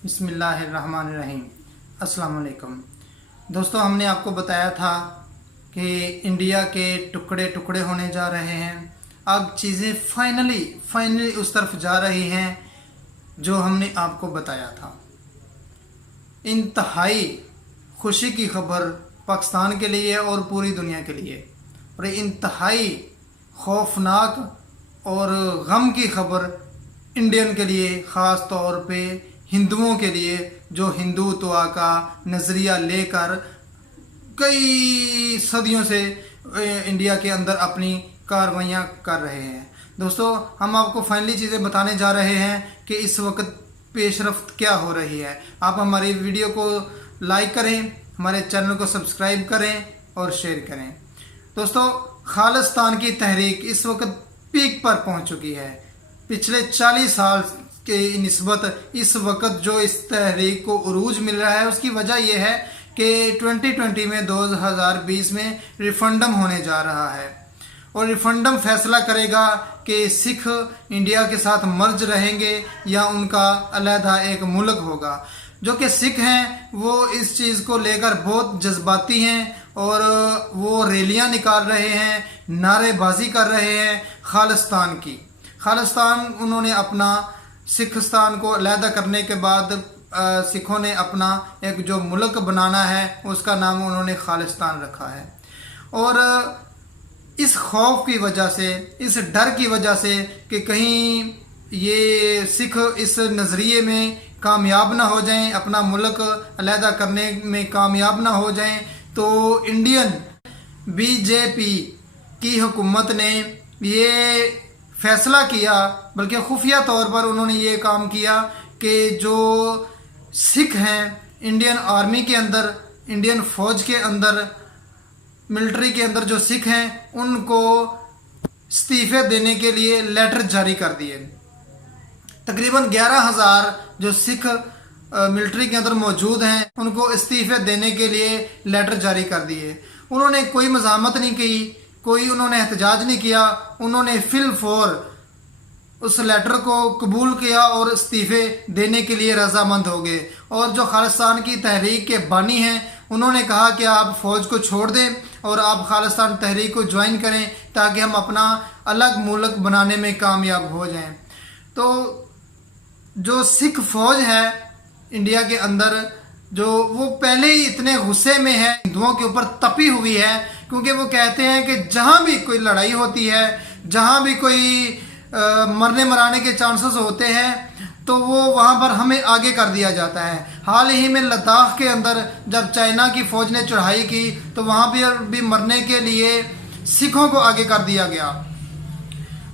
बिस्मिल्लाहिर्रहमानिर्रहीम। अस्सलाम वालेकुम। दोस्तों, हमने आपको बताया था कि इंडिया के टुकड़े टुकड़े होने जा रहे हैं। अब चीज़ें फाइनली उस तरफ जा रही हैं जो हमने आपको बताया था। इंतहाई खुशी की खबर पाकिस्तान के लिए और पूरी दुनिया के लिए, और इंतहाई खौफनाक और गम की खबर इंडियन के लिए, ख़ास तौर पे हिंदुओं के लिए, जो हिंदुत्व का नज़रिया लेकर कई सदियों से इंडिया के अंदर अपनी कार्रवाइयाँ कर रहे हैं। दोस्तों, हम आपको फाइनली चीज़ें बताने जा रहे हैं कि इस वक्त पेशरफ्त क्या हो रही है। आप हमारी वीडियो को लाइक करें, हमारे चैनल को सब्सक्राइब करें और शेयर करें। दोस्तों, खालिस्तान की तहरीक इस वक्त पीक पर पहुंच चुकी है। पिछले 40 साल के निस्बत इस वक्त जो इस तहरीक को उरूज मिल रहा है, उसकी वजह यह है कि 2020 में 2020 में रिफरेंडम होने जा रहा है, और रिफरेंडम फैसला करेगा कि सिख इंडिया के साथ मर्ज रहेंगे या उनका अलहदा एक मुल्क होगा। जो कि सिख हैं वो इस चीज़ को लेकर बहुत जज्बाती हैं और वो रैलियां निकाल रहे हैं, नारेबाजी कर रहे हैं खालिस्तान की। खालिस्तान उन्होंने अपना सिखस्तान को अलहदा करने के बाद सिखों ने अपना एक जो मुल्क बनाना है उसका नाम उन्होंने खालिस्तान रखा है। और इस खौफ की वजह से, इस डर की वजह से कि कहीं ये सिख इस नज़रिए में कामयाब ना हो जाएं, अपना मुल्क अलहदा करने में कामयाब ना हो जाएं, तो इंडियन बीजेपी की हुकूमत ने ये फैसला किया, बल्कि खुफिया तौर पर उन्होंने ये काम किया कि जो सिख हैं इंडियन आर्मी के अंदर, इंडियन फौज के अंदर, मिलिट्री के अंदर जो सिख हैं उनको इस्तीफे देने के लिए लेटर जारी कर दिए। तकरीबन 11,000 जो सिख मिलिट्री के अंदर मौजूद हैं उनको इस्तीफे देने के लिए लेटर जारी कर दिए। उन्होंने कोई मज़ामत नहीं की, कोई उन्होंने एहतजाज नहीं किया, उन्होंने फिल फौर उस लेटर को कबूल किया और इस्तीफे देने के लिए रजामंद हो गए। और जो खालिस्तान की तहरीक के बानी हैं उन्होंने कहा कि आप फ़ौज को छोड़ दें और आप खालिस्तान तहरीक को ज्वाइन करें ताकि हम अपना अलग मुल्क बनाने में कामयाब हो जाएं। तो जो सिख फ़ौज है इंडिया के अंदर, जो वो पहले ही इतने गुस्से में है, हिंदुओं के ऊपर तपी हुई है, क्योंकि वो कहते हैं कि जहाँ भी कोई लड़ाई होती है, जहाँ भी कोई मरने मराने के चांसेस होते हैं तो वो वहाँ पर हमें आगे कर दिया जाता है। हाल ही में लद्दाख के अंदर जब चाइना की फ़ौज ने चढ़ाई की तो वहाँ भी मरने के लिए सिखों को आगे कर दिया गया।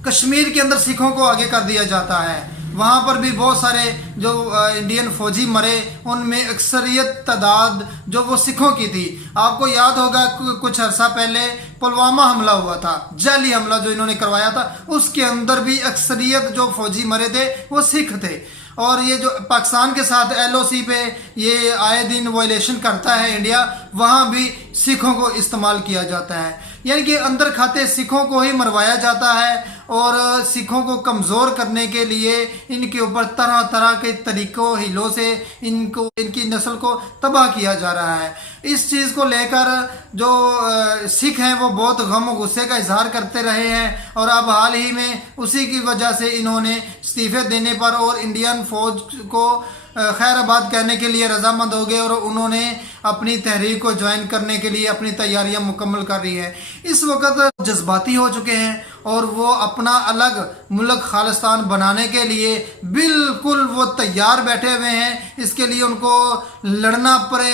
कश्मीर के अंदर सिखों को आगे कर दिया जाता है, वहाँ पर भी बहुत सारे जो इंडियन फौजी मरे, उनमें अक्सरियत तादाद जो वो सिखों की थी। आपको याद होगा कुछ अर्सा पहले पुलवामा हमला हुआ था, जाली हमला जो इन्होंने करवाया था, उसके अंदर भी अक्सरियत जो फौजी मरे थे वो सिख थे। और ये जो पाकिस्तान के साथ LOC पे ये आए दिन वायलेशन करता है इंडिया, वहाँ भी सिखों को इस्तेमाल किया जाता है। यानी कि अंदर खाते सिखों को ही मरवाया जाता है और सिखों को कमज़ोर करने के लिए इनके ऊपर तरह तरह के तरीक़ों हिलों से इनकी नस्ल को तबाह किया जा रहा है। इस चीज़ को लेकर जो सिख हैं वो बहुत गम और गुस्से का इजहार करते रहे हैं, और अब हाल ही में उसी की वजह से इन्होंने इस्तीफे देने पर और इंडियन फौज को खैराबाद कहने के लिए रजामंद हो गए और उन्होंने अपनी तहरीक को ज्वाइन करने के लिए अपनी तैयारियां मुकम्मल कर रही है। इस वक्त जज्बाती हो चुके हैं और वो अपना अलग मुल्क खालिस्तान बनाने के लिए बिल्कुल वो तैयार बैठे हुए हैं। इसके लिए उनको लड़ना पड़े,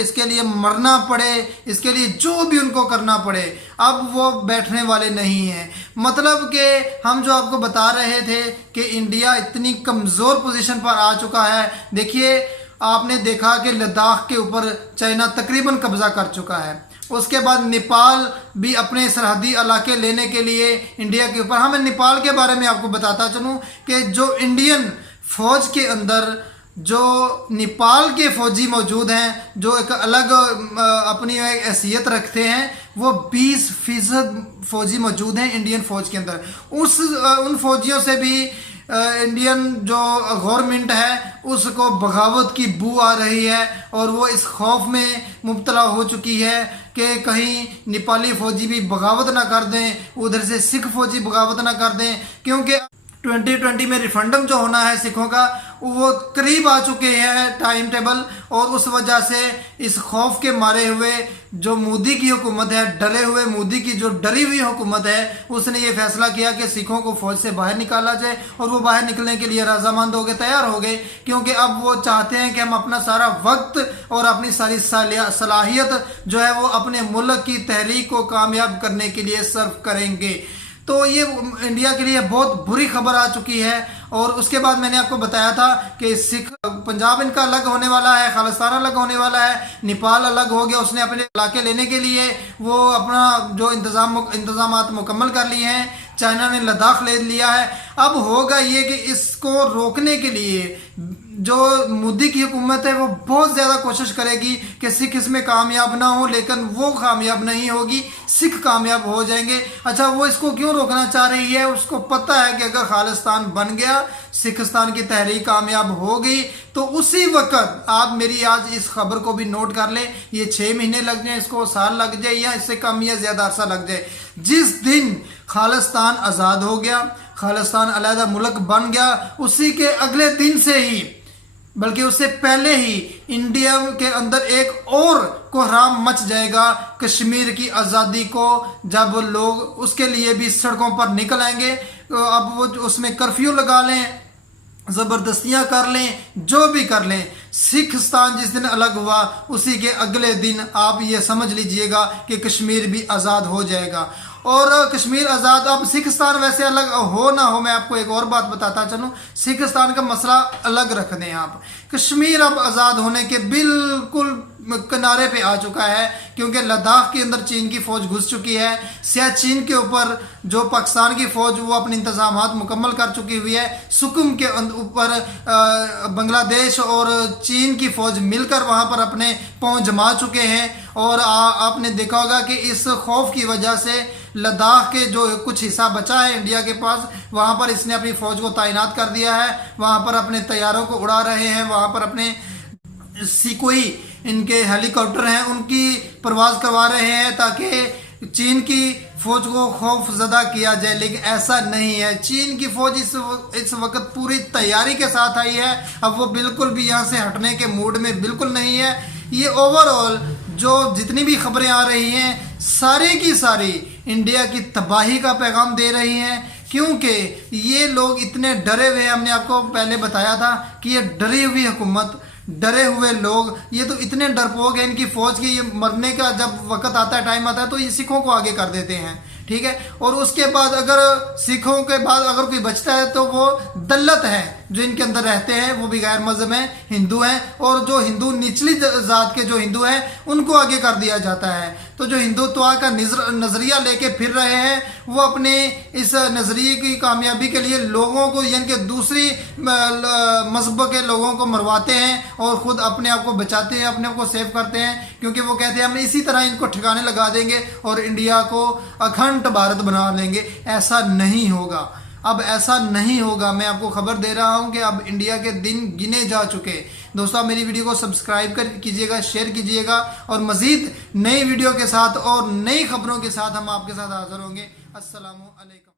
इसके लिए मरना पड़े, इसके लिए जो भी उनको करना पड़े, अब वो बैठने वाले नहीं हैं। मतलब कि हम जो आपको बता रहे थे कि इंडिया इतनी कमज़ोर पोजीशन पर आ चुका है। देखिए, आपने देखा कि लद्दाख के ऊपर चाइना तकरीबन कब्जा कर चुका है। उसके बाद नेपाल भी अपने सरहदी इलाके लेने के लिए इंडिया के ऊपर, मैं नेपाल के बारे में आपको बताता चलूँ कि जो इंडियन फौज के अंदर जो नेपाल के फौजी मौजूद हैं, जो एक अलग अपनी एक हैसियत रखते हैं, वो 20% फौजी मौजूद हैं इंडियन फौज के अंदर। उन फौजियों से भी इंडियन जो गवर्नमेंट है उसको बगावत की बू आ रही है और वो इस खौफ में मुब्तला हो चुकी है कि कहीं नेपाली फौजी भी बगावत ना कर दें, उधर से सिख फौजी बगावत ना कर दें, क्योंकि 2020 में रिफरेंडम जो होना है सिखों का वो करीब आ चुके हैं टाइम टेबल, और उस वजह से इस खौफ के मारे हुए जो मोदी की हुकूमत है, डरे हुए मोदी की जो डरी हुई हुकूमत है, उसने ये फैसला किया कि सिखों को फौज से बाहर निकाला जाए, और वो बाहर निकलने के लिए रजामंद हो गए, तैयार हो गए, क्योंकि अब वो चाहते हैं कि हम अपना सारा वक्त और अपनी सारी सलाहियत जो है वो अपने मुल्क की तहरीक को कामयाब करने के लिए सर्व करेंगे। तो ये इंडिया के लिए बहुत बुरी खबर आ चुकी है। और उसके बाद मैंने आपको बताया था कि सिख पंजाब इनका अलग होने वाला है, खालिस्तान अलग होने वाला है, नेपाल अलग हो गया, उसने अपने इलाके लेने के लिए वो अपना जो इंतजामात मुकम्मल कर लिए हैं, चाइना ने लद्दाख ले लिया है। अब होगा ये कि इसको रोकने के लिए जो मोदी की हुकूमत है वो बहुत ज़्यादा कोशिश करेगी कि सिख इसमें कामयाब ना हो, लेकिन वो कामयाब नहीं होगी, सिख कामयाब हो जाएंगे। अच्छा, वो इसको क्यों रोकना चाह रही है? उसको पता है कि अगर खालिस्तान बन गया, सिखिस्तान की तहरीक कामयाब हो गई, तो उसी वक्त आप मेरी आज इस खबर को भी नोट कर लें, ये 6 महीने लग जाए, इसको साल लग जाए, या इससे कम या ज़्यादा अरसा लग जाए, जिस दिन खालिस्तान आज़ाद हो गया, खालिस्तान अलहदा मुल्क बन गया, उसी के अगले दिन से ही, बल्कि उससे पहले ही इंडिया के अंदर एक और कोहराम मच जाएगा कश्मीर की आज़ादी को, जब लोग उसके लिए भी सड़कों पर निकल आएंगे। अब वो उसमें कर्फ्यू लगा लें, ज़बरदस्तियां कर लें, जो भी कर लें, सिखिस्तान जिस दिन अलग हुआ उसी के अगले दिन आप ये समझ लीजिएगा कि कश्मीर भी आज़ाद हो जाएगा। और कश्मीर आज़ाद, अब सिखिस्तान वैसे अलग हो ना हो, मैं आपको एक और बात बताता चलूं, सिखिस्तान का मसला अलग रख दें आप, कश्मीर अब आज़ाद होने के बिल्कुल किनारे पे आ चुका है, क्योंकि लद्दाख के अंदर चीन की फ़ौज घुस चुकी है, सियाचिन के ऊपर जो पाकिस्तान की फ़ौज वो अपने इंतजामात मुकम्मल कर चुकी हुई है, सुकुम के ऊपर बांग्लादेश और चीन की फ़ौज मिलकर वहाँ पर अपने पाँव जमा चुके हैं। और आपने देखा होगा कि इस खौफ की वजह से लद्दाख के जो कुछ हिस्सा बचा है इंडिया के पास, वहाँ पर इसने अपनी फ़ौज को तैनात कर दिया है, वहाँ पर अपने तैयारों को उड़ा रहे हैं, वहाँ पर अपने सिकोई इनके हेलीकॉप्टर हैं उनकी परवाज़ करवा रहे हैं ताकि चीन की फौज को खौफ ज़दा किया जाए। लेकिन ऐसा नहीं है, चीन की फौज इस वक्त पूरी तैयारी के साथ आई है, अब वो बिल्कुल भी यहाँ से हटने के मूड में बिल्कुल नहीं है। ये ओवरऑल जो जितनी भी खबरें आ रही हैं सारी की सारी इंडिया की तबाही का पैगाम दे रही हैं, क्योंकि ये लोग इतने डरे हुए हैं। हमने आपको पहले बताया था कि ये डरी हुई हुकूमत, डरे हुए लोग, ये तो इतने डरपोक हैं इनकी फौज की, ये मरने का जब वक्त आता है, टाइम आता है, तो ये सिखों को आगे कर देते हैं, ठीक है। और उसके बाद अगर सिखों के बाद अगर कोई बचता है तो वो दल्लत है जो इनके अंदर रहते हैं, वो भी गैर मजहब हैं, हिंदू हैं, और जो हिंदू निचली जात के जो हिंदू हैं उनको आगे कर दिया जाता है। तो जो हिंदुत्व का नज़रिया लेके फिर रहे हैं वो अपने इस नज़रिए की कामयाबी के लिए लोगों को, यानी कि दूसरी मजहब के लोगों को मरवाते हैं और ख़ुद अपने आप को बचाते हैं, अपने आप को सेव करते हैं, क्योंकि वो कहते हैं हम इसी तरह इनको ठिकाने लगा देंगे और इंडिया को अखंड भारत बना लेंगे। ऐसा नहीं होगा, अब ऐसा नहीं होगा। मैं आपको खबर दे रहा हूं कि अब इंडिया के दिन गिने जा चुके। दोस्तों, मेरी वीडियो को सब्सक्राइब कीजिएगा, शेयर कीजिएगा, और मज़ीद नई वीडियो के साथ और नई खबरों के साथ हम आपके साथ हाजिर होंगे। अस्सलामु अलैकुम।